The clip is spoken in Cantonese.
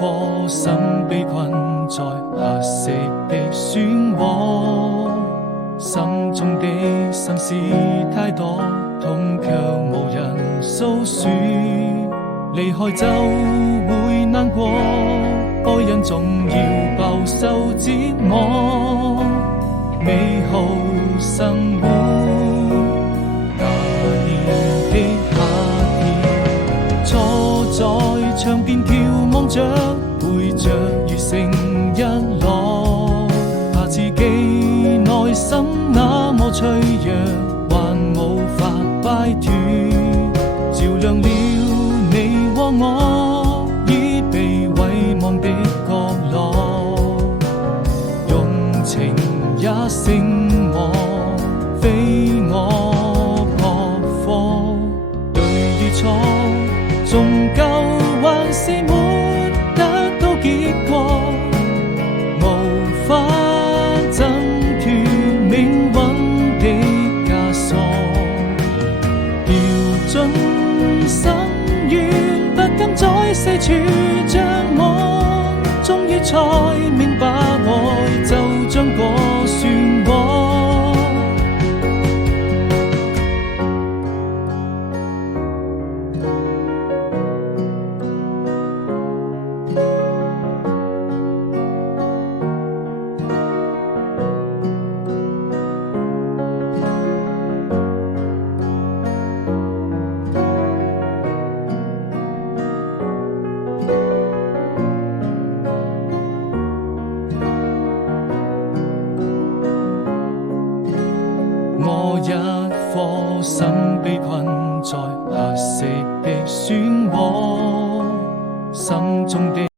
顆心被困在黑色的漩渦，心中的心事太多，痛卻無人訴說。離開就會難過，愛人總要飽受折磨。美好生活，那年的夏天，坐在窗邊眺望着，背着雨成日落，怕自己內心那麼脆弱，還無法擺脫，照亮了你和我已被遺忘的角落，用情也勝我，非我撲火。對與錯，終究還是沒得到結果，無法掙脫命運的枷鎖，掉進深淵，不敢再四處張望，終於才明白愛就像個漩渦。我一顆心被困在黑色的漩渦，心中的